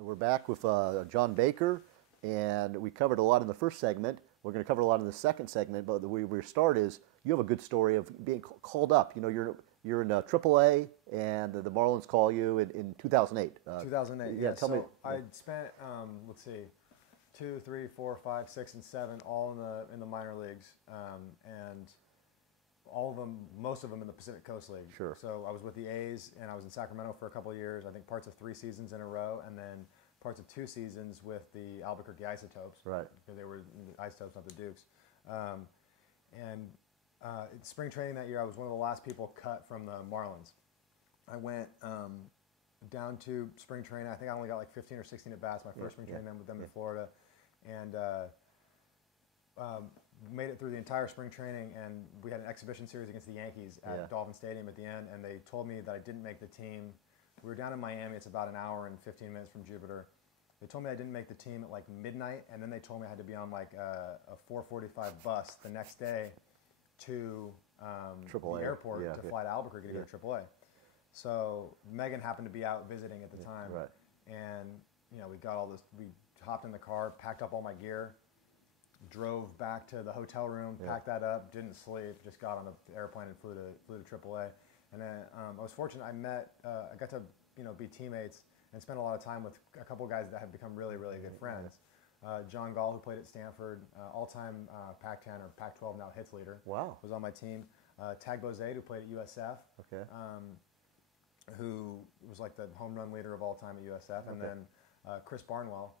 We're back with John Baker, and we covered a lot in the first segment. We're going to cover a lot in the second segment, but the way we start is you have a good story of being called up. You know, you're in AAA, and the Marlins call you in 2008. 2008. Yeah, tell me. I'd spent let's see, 2, 3, 4, 5, 6, and 7 all in the minor leagues, and all of them, most of them in the Pacific Coast League. Sure. So I was with the A's, and I was in Sacramento for a couple of years. I think parts of 3 seasons in a row, and then parts of 2 seasons with the Albuquerque Isotopes. Right. Because they were the Isotopes, not the Dukes. In spring training that year, I was one of the last people cut from the Marlins. I went down to spring training. I think I only got like 15 or 16 at bats my first spring training with them in Florida, and made it through the entire spring training. And we had an exhibition series against the Yankees at Dolphin Stadium at the end, and they told me that I didn't make the team. We were down in Miami. It's about an hour and 15 minutes from Jupiter. They told me I didn't make the team at like midnight, and then they told me I had to be on like a 4:45 bus the next day to the airport to fly to Albuquerque to go to AAA. So Megan happened to be out visiting at the time, and you know, we got all this. We hopped in the car, packed up all my gear, drove back to the hotel room, packed that up, didn't sleep, just got on an airplane and flew to AAA. And then I was fortunate. I got to be teammates and spent a lot of time with a couple of guys that have become really, really good friends. John Gall, who played at Stanford, all-time Pac-10 or Pac-12 now hits leader. Wow. Was on my team. Tag Bozade, who played at USF. Okay. Who was like the home run leader of all time at USF. And then Chris Barnwell,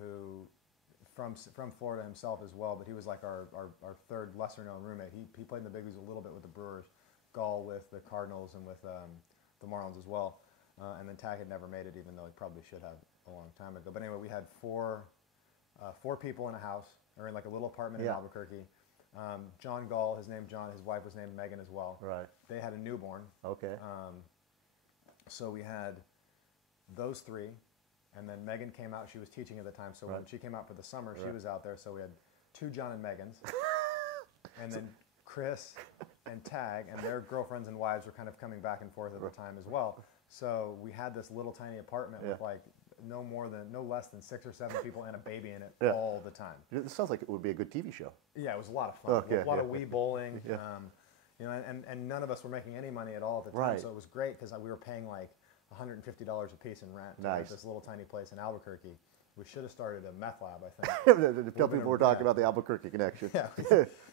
who from Florida himself as well, but he was like our third lesser-known roommate. He played in the big leagues a little bit with the Brewers, Gall with the Cardinals, and with the Marlins as well. And then Tag had never made it, even though he probably should have a long time ago. But anyway, we had four people in a house, or in like a little apartment in Albuquerque. John Gall, his name John, his wife was named Megan as well. Right. They had a newborn. Okay. So we had those 3, and then Megan came out. She was teaching at the time, so when she came out for the summer, she was out there. So we had 2 John and Megans, and then Chris and Tag, and their girlfriends and wives were kind of coming back and forth at the time as well. So we had this little tiny apartment with like no less than 6 or 7 people and a baby in it all the time. This sounds like it would be a good TV show. Yeah, it was a lot of fun. Okay, a lot of Wii bowling. And none of us were making any money at all at the time, so it was great because we were paying like $150 a piece in rent to rent this little tiny place in Albuquerque. We should have started a meth lab, I think. Tell people we're talking about the Albuquerque connection. Yeah.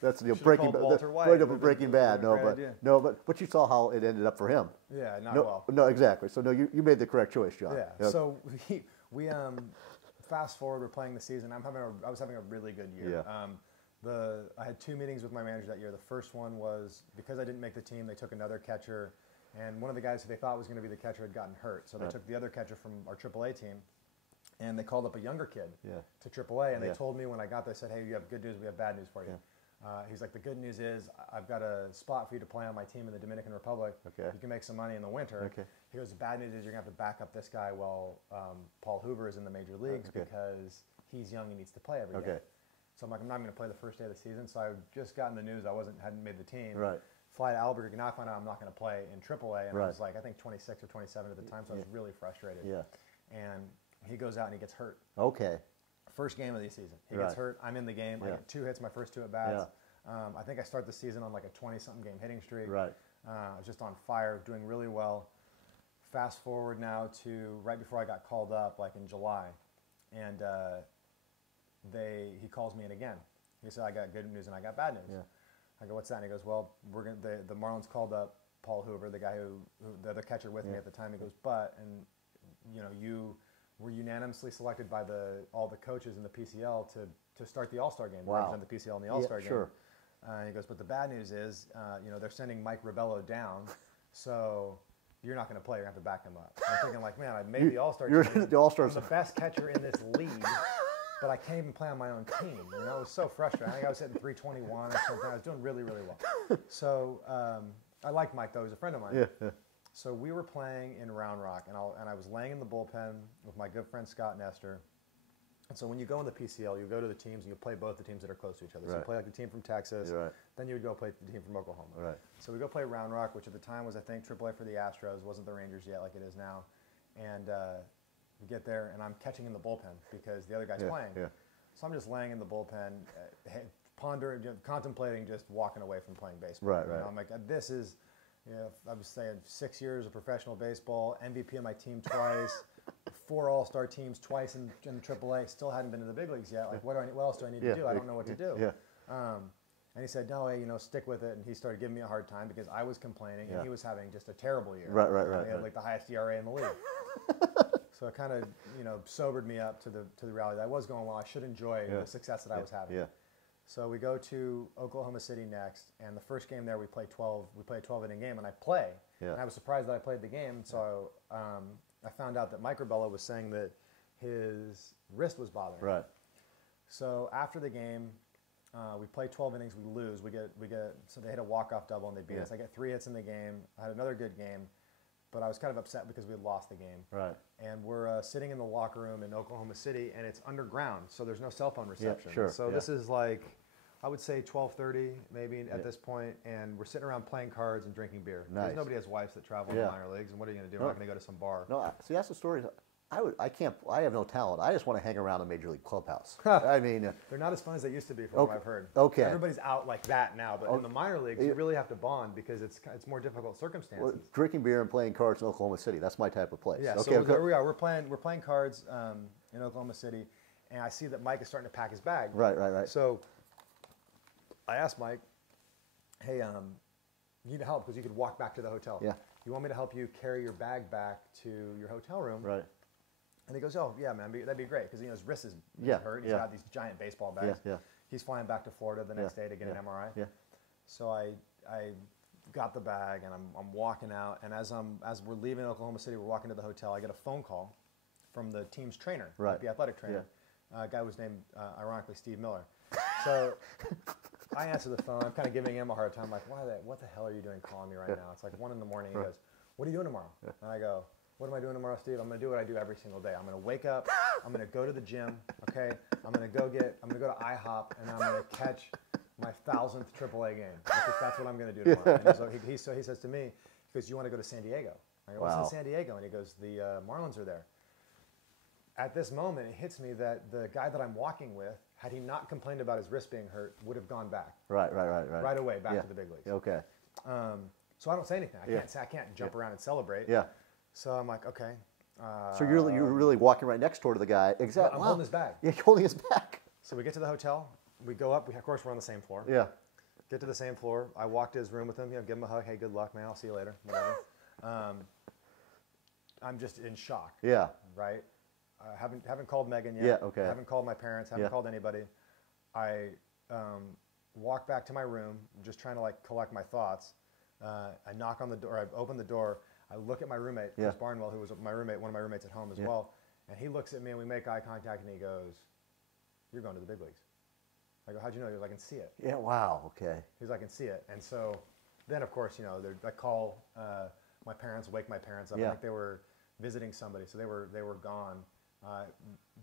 That's Breaking Bad. No, but you saw how it ended up for him. Yeah, not well. No, exactly. So no, you made the correct choice, John. Yeah. Yep. So we fast forward, we're playing the season. I was having a really good year. Yeah. I had 2 meetings with my manager that year. The first one was because I didn't make the team, they took another catcher, and one of the guys who they thought was going to be the catcher had gotten hurt. So they took the other catcher from our AAA team, and they called up a younger kid to AAA, and they told me when I got there, said, "Hey, you have good news, we have bad news for you." He's like, "The good news is I've got a spot for you to play on my team in the Dominican Republic. Okay. You can make some money in the winter." Okay. He goes, "The bad news is you're going to have to back up this guy while Paul Hoover is in the major leagues because he's young and needs to play every game." So I'm like, I'm not going to play the first day of the season. So I've just gotten the news I hadn't made the team. Right. Fly to Albuquerque, now I find out I'm not going to play in AAA, and I was like, I think 26 or 27 at the time, so I was really frustrated. Yeah. And he goes out and he gets hurt. Okay. First game of the season. He gets hurt. I'm in the game. I get 2 hits, my first 2 at bats. I think I start the season on like a 20-something game hitting streak. Right. I was just on fire, doing really well. Fast forward now to right before I got called up, like in July, and he calls me in again. He said, "I got good news and I got bad news." Yeah. I go, "What's that?" And he goes, "Well, the Marlins called up Paul Hoover, the guy who the other catcher with me at the time." He goes, you were unanimously selected by all the coaches in the PCL to start the All-Star game, represent the PCL in the All-Star game. Sure. And he goes, "But the bad news is, they're sending Mike Rebello down, so you're not going to play. You're going to have to back him up." I'm thinking, like, man, I made the All-Star team. The All-Stars. I'm the best catcher in this league, but I can't even play on my own team. It was so frustrating. I think I was hitting 321 or something. I was doing really, really well. So I liked Mike, though. He was a friend of mine. Yeah. So we were playing in Round Rock, and I was laying in the bullpen with my good friend Scott Nestor. And so when you go in the PCL, you go to the teams and you play both the teams that are close to each other. So you play like the team from Texas, then you would go play the team from Oklahoma. Right. So we go play Round Rock, which at the time was, I think, AAA for the Astros. It wasn't the Rangers yet like it is now. And We get there, and I'm catching in the bullpen because the other guy's playing. Yeah. So I'm just laying in the bullpen, pondering, contemplating just walking away from playing baseball. Right, right. I'm like, this is, I was saying 6 years of professional baseball, MVP of my team twice, 4 all-star teams twice in AAA, still hadn't been to the big leagues yet. Like, what else do I need to do? I don't know what to do. Yeah. And he said, no, hey, stick with it. And he started giving me a hard time because I was complaining, and he was having just a terrible year. Right. He had like the highest ERA in the league. So it kind of, sobered me up to the reality that I was going well. I should enjoy the success that I was having. Yeah. So we go to Oklahoma City next, and the first game there we play 12. We play a 12-inning game, and I play. Yeah. And I was surprised that I played the game. So I found out that Mike Rubella was saying that his wrist was bothering him. Right. So after the game, we play 12 innings. We lose. We get. So they hit a walk-off double, and they beat us. I get 3 hits in the game. I had another good game. But I was kind of upset because we had lost the game. Right. And we're sitting in the locker room in Oklahoma City, and it's underground, so there's no cell phone reception. Yeah, sure. So this is like, I would say 12:30 maybe at this point, and we're sitting around playing cards and drinking beer. Nice. Because nobody has wives that travel in the minor leagues, and what are you going to do? We're not going to go to some bar. No, see, that's the story. I have no talent. I just want to hang around a major league clubhouse. I mean, they're not as fun as they used to be, from what I've heard. Okay. Everybody's out like that now, but in the minor leagues, you really have to bond because it's more difficult circumstances. Well, drinking beer and playing cards in Oklahoma City, that's my type of place. Yeah, so there we are. We're playing cards in Oklahoma City, and I see that Mike is starting to pack his bag. Right. So I asked Mike, hey, you need help because you could walk back to the hotel. Yeah. You want me to help you carry your bag back to your hotel room? Right. And he goes, oh, yeah, man, that'd be great, because his wrist is hurt. He's got these giant baseball bags. Yeah. He's flying back to Florida the next day to get an MRI. Yeah. So I got the bag, and I'm walking out, and as we're leaving Oklahoma City, we're walking to the hotel, I get a phone call from the team's trainer, the athletic trainer. A guy was named, ironically, Steve Miller. So I answer the phone. I'm kind of giving him a hard time, like, what the hell are you doing calling me right now? It's like 1 in the morning. He goes, what are you doing tomorrow? And I go, what am I doing tomorrow, Steve? I'm going to do what I do every single day. I'm going to wake up. I'm going to go to the gym. Okay. I'm going to go to IHOP, and I'm going to catch my 1,000th AAA game. That's what I'm going to do tomorrow. And so he says to me, he goes, you want to go to San Diego? I go, what's in San Diego? And he goes, the Marlins are there. At this moment, it hits me that the guy that I'm walking with, had he not complained about his wrist being hurt, would have gone back. Right. Right away, back to the big leagues. Okay. So I don't say anything. I can't jump around and celebrate. Yeah. So I'm like, okay. So you're really walking right next door to the guy. Exactly. I'm holding his bag. Yeah, you're holding his bag. So we get to the hotel. We go up. Of course, we're on the same floor. Yeah. Get to the same floor. I walk to his room with him. Give him a hug. Hey, good luck, man. I'll see you later. Whatever. I'm just in shock. Yeah. Right. Haven't called Megan yet. Yeah. Okay. Haven't called my parents. Haven't called anybody. I walk back to my room, just trying to collect my thoughts. I knock on the door. I open the door. I look at my roommate, Chris Barnwell, who was one of my roommates at home as well, and he looks at me, and we make eye contact, and he goes, "You're going to the big leagues." I go, "How'd you know?" He goes, "I can see it." Yeah. Wow. Okay. He's like, "I can see it," and so then, of course, I call my parents, wake my parents up. I think they were visiting somebody, so they were gone.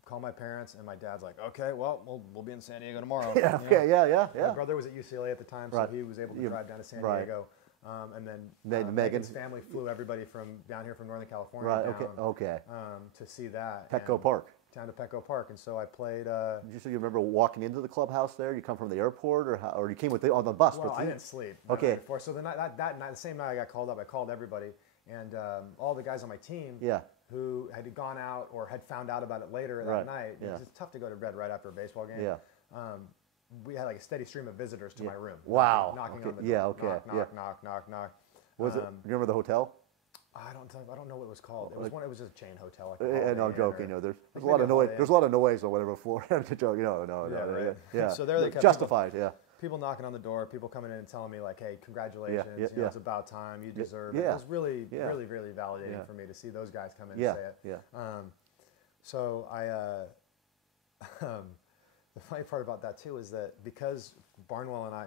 Call my parents, and my dad's like, "Okay, well, we'll be in San Diego tomorrow." Yeah. Okay. Yeah. My brother was at UCLA at the time, so he was able to drive down to San Diego. And then Megan's family flew everybody from down here from Northern California down, to see that. Petco Park. Down to Petco Park, and so I played. You remember walking into the clubhouse there? You come from the airport, or you came on the bus? Well, I didn't sleep. Okay. Before, so the night, the same night I got called up, I called everybody, and all the guys on my team who had gone out or had found out about it later that night. It's tough to go to bed right after a baseball game. Yeah. We had a steady stream of visitors to my room. Wow. Knocking on the door. Knock. Was it? Remember the hotel? I don't know what it was called. It was just a chain hotel. No, I'm joking. There's a lot of noise. There's a lot of noise on whatever floor. To joke. No. Yeah. So there they kept justified. People knocking on the door. People coming in and telling me hey, congratulations. It's about time. You deserve it. It was really, really, really validating for me to see those guys come in and say it. Yeah. So I. The funny part about that too is that because Chris Barnwell and I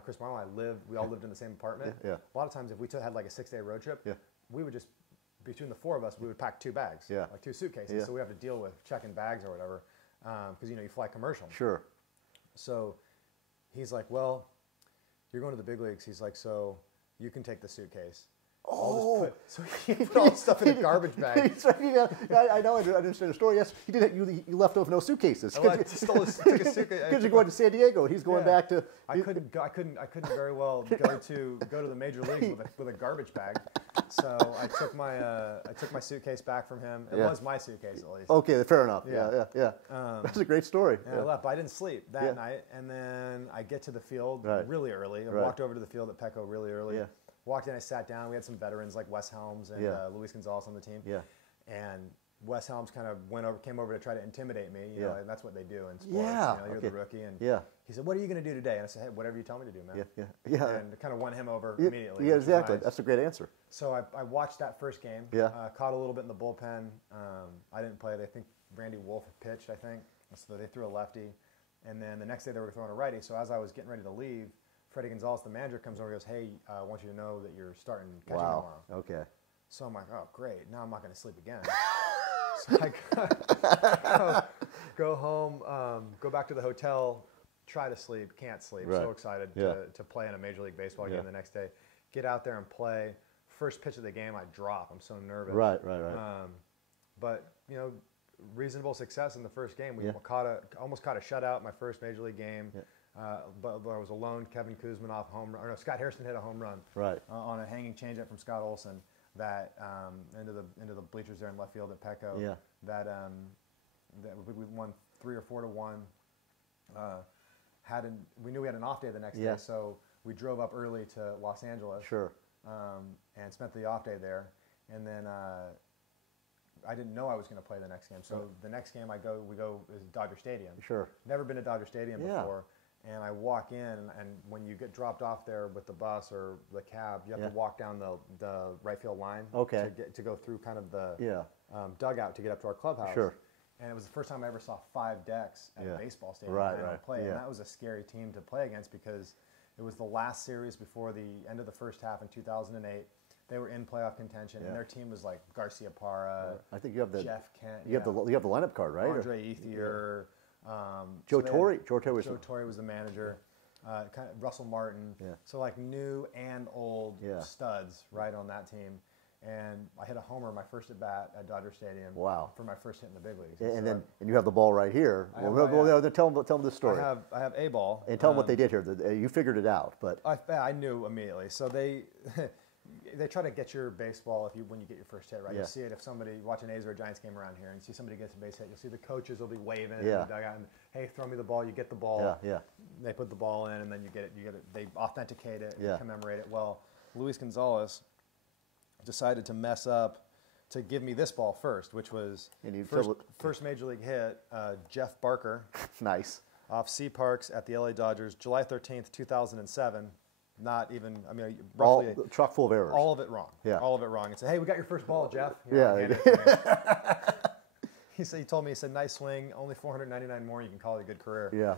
we all lived in the same apartment. A lot of times, if we had a 6-day road trip, we would just, between the 4 of us, we would pack 2 bags, 2 suitcases. So we have to deal with checking bags or whatever, because you fly commercial. Sure. So he's like, well, you're going to the big leagues. He's like, so you can take the suitcase. Oh, So he put all the stuff in a garbage bag. I know. I understand the story. Yes, he did it. You left off no suitcases. Took a suitcase. Because you're going to San Diego. He's going back to. I couldn't very well go to the major leagues with a garbage bag. So I took my suitcase back from him. It was my suitcase at least. Okay, fair enough. Yeah. That's a great story. And I left, but I didn't sleep that night. And then I get to the field really early. I walked over to the field at Petco really early. Yeah. Walked in, I sat down. We had some veterans like Wes Helms and Luis Gonzalez on the team. Yeah. And Wes Helms kind of came over to try to intimidate me. You know, and that's what they do in sports. Yeah. You're the rookie. And he said, "What are you going to do today?" And I said, "Hey, whatever you tell me to do, man." Yeah. And kind of won him over immediately. Yeah, exactly. Nice. That's a great answer. So I watched that first game. Yeah. Caught a little bit in the bullpen. I didn't play it. I think Randy Wolf pitched, So they threw a lefty. And then the next day they were throwing a righty. So as I was getting ready to leave, Freddie Gonzalez, the manager, comes over and goes, "Hey, I want you to know that you're starting catching tomorrow." Okay. So I'm like, "Oh, great. Now I'm not going to sleep again." So I go home, go back to the hotel, try to sleep, can't sleep. Right. So excited to play in a Major League Baseball game the next day. Get out there and play. First pitch of the game, I drop. I'm so nervous. Right. But, reasonable success in the first game. We almost caught a shutout my first Major League game. Yeah. But I was alone. Kevin Kuzman off home run. Or no, Scott Harrison hit a home run on a hanging changeup from Scott Olson that into the bleachers there in left field at Petco. Yeah. That we won 3 or 4 to 1. We knew we had an off day the next day, so we drove up early to Los Angeles. Sure. And spent the off day there, and then. I didn't know I was going to play the next game. So the next game we go is Dodger Stadium. Sure. Never been to Dodger Stadium before. And I walk in, and when you get dropped off there with the bus or the cab, you have to walk down the right field line to go through kind of the dugout to get up to our clubhouse. Sure. And it was the first time I ever saw 5 decks at a baseball stadium play. Yeah. And that was a scary team to play against because it was the last series before the end of the first half in 2008. They were in playoff contention, and their team was like Garcia Parra. I think you have the Jeff Kent. You have the lineup card, right? Andre Ethier. Joe Torre. Joe Torre was the manager. Kind of Russell Martin. Yeah. So like new and old studs right on that team. And I hit a homer my first at bat at Dodger Stadium. Wow. For my first hit in the big leagues. And you have the ball right here. Tell them this story. I have a ball. And tell them what they did here. You figured it out, but I knew immediately. So they try to get your baseball when you get your first hit, right? You see it if somebody watch an A's or a Giants game around here and you see somebody gets a base hit, you'll see the coaches will be waving in the dugout and, "Hey, throw me the ball." You get the ball. They put the ball in and then you get it. They authenticate it, commemorate it. Well, Luis Gonzalez decided to mess up to give me this ball first, which was first major league hit, Jeff Barker. Nice. Off C Parks at the LA Dodgers, July 13th, 2007. Not even, roughly. Chock full of errors. All of it wrong. Yeah. All of it wrong. And said, "Hey, we got your first ball, Jeff." He told me, "Nice swing, only 499 more, you can call it a good career." Yeah.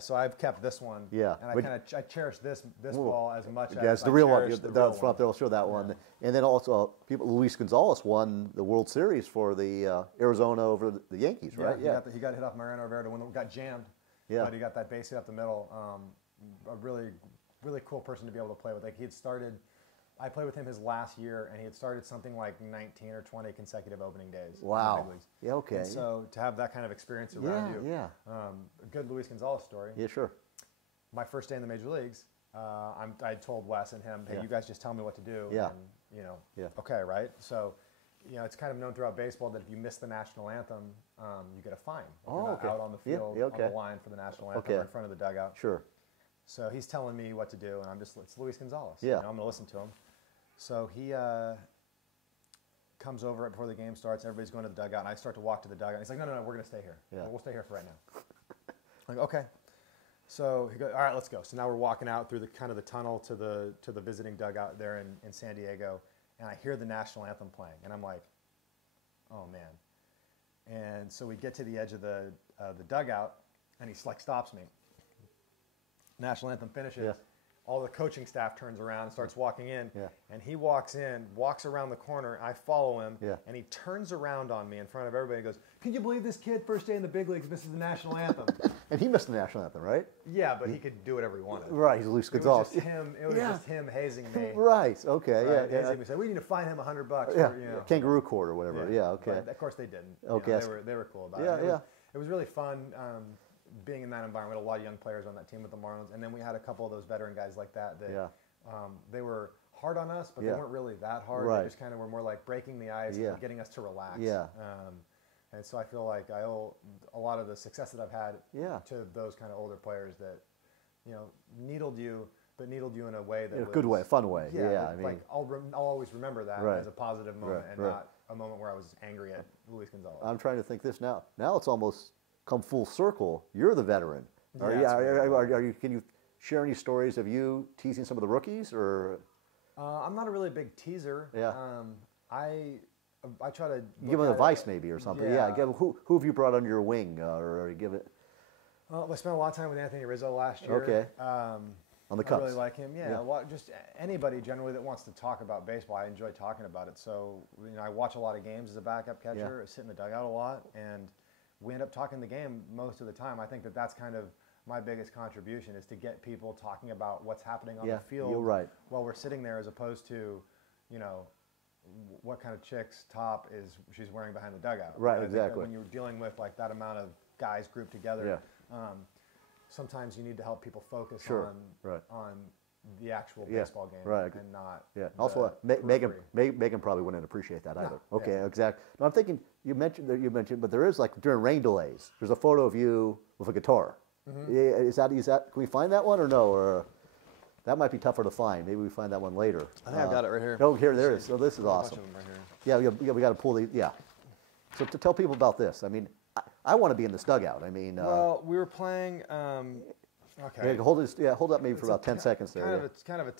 So I've kept this one. Yeah. And I cherish this ball as much as the real one. The front there will show that one. And then also, Luis Gonzalez won the World Series for the Arizona over the Yankees, right? He got hit off Mariano Rivera to win. Got jammed. Yeah. But he got that base hit up the middle. A really, really cool person to be able to play with. Like I played with him his last year, and he had started something like 19 or 20 consecutive opening days. Wow. In the big leagues. Yeah, okay. And so to have that kind of experience around you. A good Luis Gonzalez story. Yeah, sure. My first day in the major leagues, I told Wes and him, "Hey, you guys just tell me what to do." Yeah. And, okay, right? So, it's kind of known throughout baseball that if you miss the national anthem, you get a fine. If you're not out on the field, on the line for the national anthem or in front of the dugout. Sure. So he's telling me what to do, and it's Luis Gonzalez. Yeah. I'm going to listen to him. So he comes over right before the game starts. Everybody's going to the dugout, and I start to walk to the dugout. He's like, no, we're going to stay here. Yeah. We'll stay here for right now. I'm like, okay. So he goes, all right, let's go. So now we're walking out through the kind of the tunnel to the visiting dugout there in San Diego, and I hear the national anthem playing, and I'm like, oh man. And so we get to the edge of the dugout, and he stops me. National anthem finishes. Yeah. all the coaching staff turns around and starts walking in, and he walks around the corner, I follow him, and he turns around on me in front of everybody and goes, "Can you believe this kid first day in the big leagues misses the national anthem?" And he missed the national anthem, right? Yeah, but he could do whatever he wanted. Right, he's Luis Gonzalez. It was just him hazing me. Right, okay, right? yeah. Hazing me. Said, "We need to fine him $100 Yeah, for, you know, kangaroo court or whatever. Yeah, okay. But of course they didn't. Okay, You know, they were cool about it. It was really fun being in that environment. We had a lot of young players on that team with the Marlins, and then we had a couple of those veteran guys like that. They were hard on us, but they weren't really that hard. Right. They just kind of were more like breaking the ice and getting us to relax. And so I feel like I owe a lot of the success that I've had to those kind of older players that, you know, needled you in a way that in a was, good way, fun way. Yeah, I mean, like I'll always remember that as a positive moment and not a moment where I was angry at Luis Gonzalez. I'm trying to think this now. Now it's almost come full circle. You're the veteran. Are you? Can you share any stories of you teasing some of the rookies, or? I'm not a really big teaser. Yeah. I try to give them advice maybe or something. Yeah. Who have you brought under your wing, or give it? Well, I spent a lot of time with Anthony Rizzo last year. Okay. On the Cubs. I really like him. Yeah. Just anybody generally that wants to talk about baseball, I enjoy talking about it. So, you know, I watch a lot of games as a backup catcher. I sit in the dugout a lot, and we end up talking the game most of the time. I think that that's kind of my biggest contribution, is to get people talking about what's happening on the field while we're sitting there, as opposed to, you know, what kind of chick's top she's wearing behind the dugout. Right, exactly. When you're dealing with like that amount of guys grouped together, sometimes you need to help people focus on the actual baseball game and not. Yeah. Also, Megan probably wouldn't appreciate that either. No. Okay, exactly. No, I'm thinking you mentioned, but there is, like, during rain delays, there's a photo of you with a guitar. Mm-hmm. Is that? Can we find that one or no? Or that might be tougher to find. Maybe we find that one later. I think I've got it right here. Oh, there it is. So this is awesome. Right here. Yeah, we got to pull the. Yeah. So to tell people about this, I mean, I want to be in this dugout. I mean. Well, we were playing. Okay. Yeah, hold up maybe for about 10 seconds there. It's kind of a.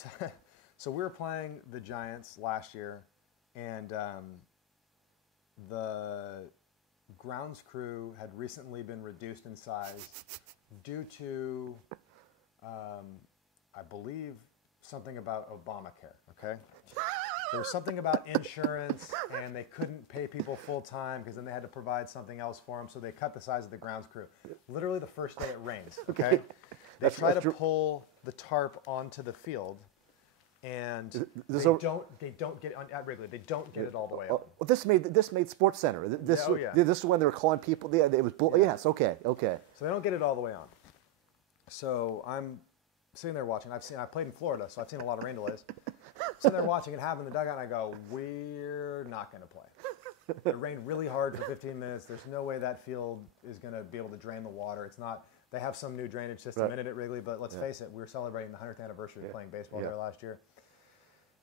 So we were playing the Giants last year, and the grounds crew had recently been reduced in size due to, I believe, something about Obamacare. Okay. There was something about insurance, and they couldn't pay people full time because then they had to provide something else for them, so they cut the size of the grounds crew. Literally the first day it rains, okay? They try to pull the tarp onto the field, and they don't get it regularly. They don't get it all the way up. Well, this made Sports Center. This is when they were calling people. Yeah, it was yes, okay. So they don't get it all the way on. So I'm sitting there watching. I played in Florida, so I've seen a lot of rain delays. Sitting there watching it happen in the dugout, and I go, we're not going to play. It rained really hard for 15 minutes. There's no way that field is going to be able to drain the water. It's not. They have some new drainage system in it at Wrigley, but let's face it, we were celebrating the 100th anniversary of playing baseball there last year.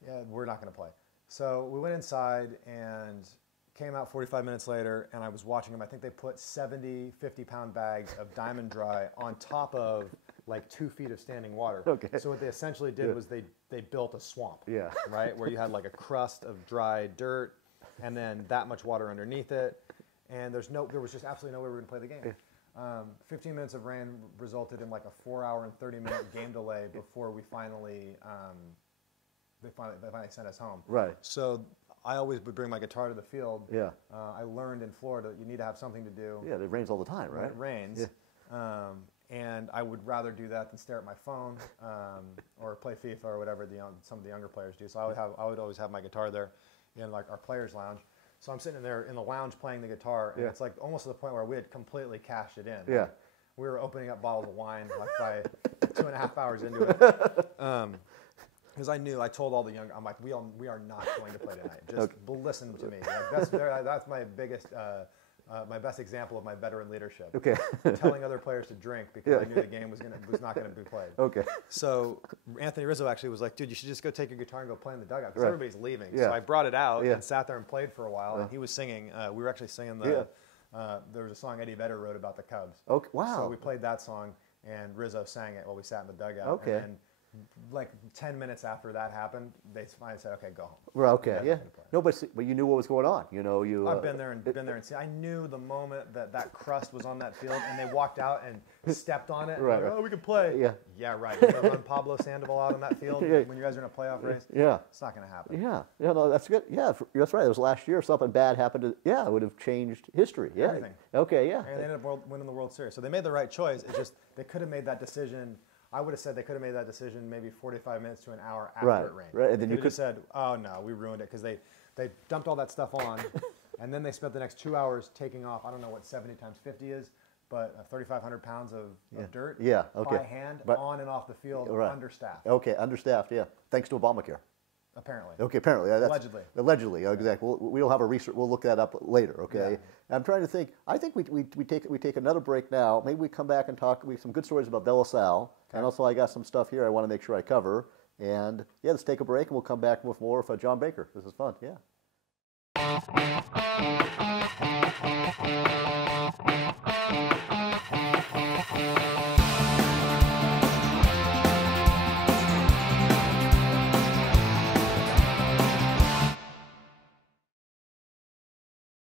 Yeah, we're not going to play. So we went inside and came out 45 minutes later, and I was watching them. I think they put 70 50-pound bags of Diamond Dry on top of like 2 feet of standing water. Okay. So what they essentially did was they built a swamp. Yeah. Right, where you had like a crust of dry dirt, and then that much water underneath it, and there was just absolutely no way we were going to play the game. 15 minutes of rain resulted in like a 4-hour and 30-minute game delay before we finally they finally sent us home. Right. So I always would bring my guitar to the field. Yeah. I learned in Florida you need to have something to do. Yeah, it rains all the time, right? When it rains. Yeah. And I would rather do that than stare at my phone or play FIFA or whatever some of the younger players do. So I would always have my guitar there in like our players' lounge. So I'm sitting there in the lounge playing the guitar, and it's like almost to the point where we had completely cashed it in. Yeah. We were opening up bottles of wine like by 2.5 hours into it. Because I told all the young, I'm like, we are not going to play tonight. Just listen to me. Like, that's my biggest, my best example of my veteran leadership. Okay. Telling other players to drink because I knew the game was not going to be played. Okay. So Anthony Rizzo actually was like, dude, you should just go take your guitar and go play in the dugout because everybody's leaving. Yeah. So I brought it out and sat there and played for a while, and he was singing. We were actually singing there was a song Eddie Vedder wrote about the Cubs. Okay. Wow. So we played that song, and Rizzo sang it while we sat in the dugout. Okay. And then like 10 minutes after that happened, they finally said, "Okay, go home." Right, okay, yeah. No, but you knew what was going on. You know, I've been there and seen. I knew the moment that crust was on that field, and they walked out and stepped on it. Right. And oh, we can play. Yeah. Yeah, right. You're gonna run Pablo Sandoval out on that field when you guys are in a playoff race. Yeah. It's not gonna happen. Yeah. Yeah. No, that's good. Yeah, that's right. It was last year. Something bad happened. It would have changed history. Yeah. Everything. Okay. Yeah. And they ended up winning the World Series. So they made the right choice. It's just they could have made that decision. I would have said they could have made that decision maybe 45 minutes to an hour after it rained. Right. And then you could have said, "Oh no, we ruined it," because they dumped all that stuff on, and then they spent the next 2 hours taking off. I don't know what 70 times 50 is, but 3,500 pounds of dirt. Yeah. Okay. By hand, But, on and off the field, right. understaffed. Okay. Understaffed. Yeah. Thanks to Obamacare. Apparently. Okay, apparently. Allegedly. Allegedly, exactly. We don't have a research. We'll look that up later. Okay. Yeah. I'm trying to think. I think we take another break now. Maybe we come back and talk. We have some good stories about De La Salle, and also I got some stuff here I want to make sure I cover. And yeah, let's take a break, and we'll come back with more of John Baker. This is fun. Yeah.